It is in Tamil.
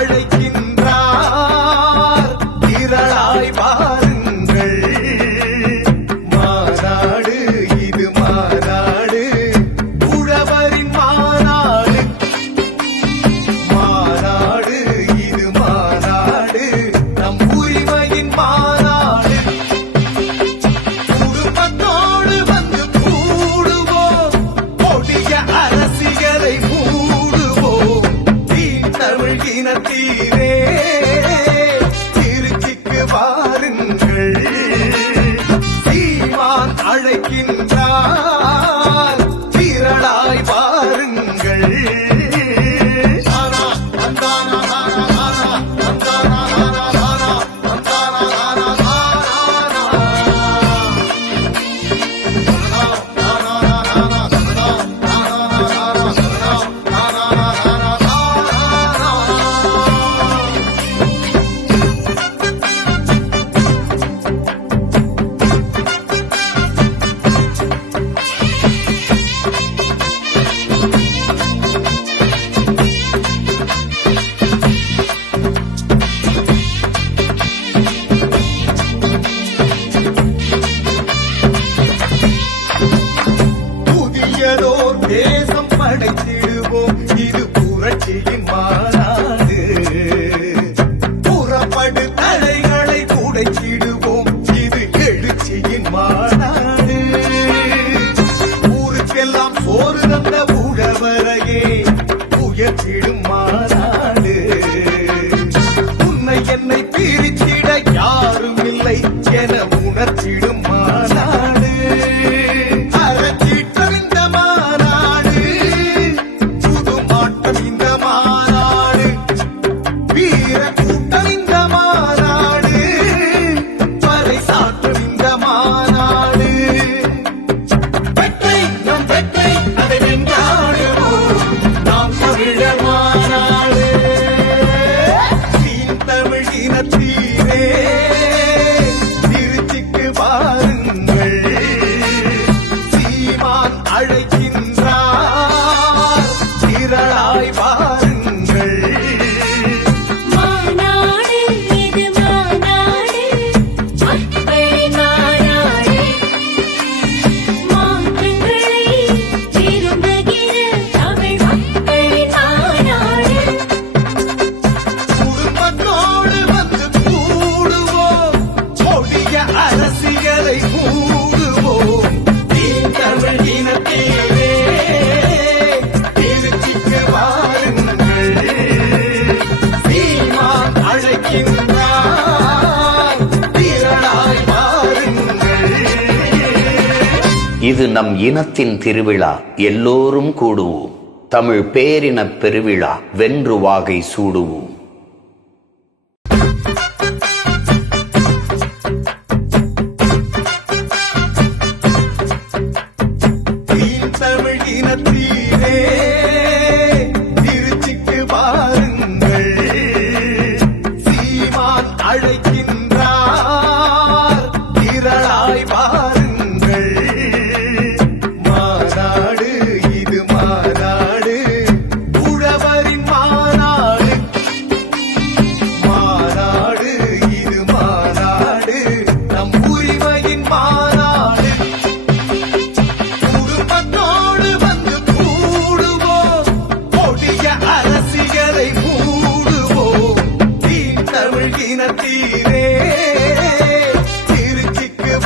அழைக்கின்றார் திரளாய் வாருங்கள். மாநாடு இது மாநாடு, உழவரின் மாநாடு. மாநாடு இது மாநாடு, நம் உரிமையின் மாநாடு. குடும்பத்தோடு வந்து கூடுவோம், கொடிய அரசியலை மூடுவோம். தமிழ் இனத்தீரே திருச்சிக்கு வாருங்கள். சீமான் அழைக்கின்றார் திரளாய் வாருங்கள். தேசம் படைத்திடுவோம், இது புரட்சியின் மாநாடு. புறப்படு தடைகளை குடைச்சிடுவோம், இது எழுச்சியின் மாநாடு. ஊருக்கெல்லாம் சோறு தந்த உழவரையே உயர்த்திடும் மாநாடு. உன்னை என்னை பிரித்திட யாரும் இல்லை என உணர்த்திடும் மாநாடு. திருச்சிக்கு வாருங்கள். சீமான் அழைக்கின்றார் திரளாய் வாருங்கள். மாநாடு இது மாநாடு, மக்கள் மாநாடு. மாற்றங்களை விரும்புகிற தமிழ் மக்கள் மாநாடு. குடும்பத்தோடு வந்து கூடுவோம், கொடிய அரசியலை மூடுவோம். தமிழ் இனத்தீரே திருச்சிக்கு வாருங்கள். சீமான் அழைக்கின்றார் திரளாய் வாருங்கள். இது நம் இனத்தின் திருவிழா, எல்லோரும் கூடுவோம். தமிழ் பேரினப் பெருவிழா, வென்று வாகை சூடுவோம். தமிழ் இனத்தீரே திருச்சிக்கு வாருங்கள். சீமான் அழைக்கின்றார் திரளாய் வாருங்கள். மாநாடு இது மாநாடு, உழவரின் மாநாடு. மாநாடு இது மாநாடு, நம் உரிமையின் மாநாடு. குடும்பத்தோடு வந்து கூடுவோம், கொடிய அரசியலை மூடுவோம். தமிழ் இனத்தீரே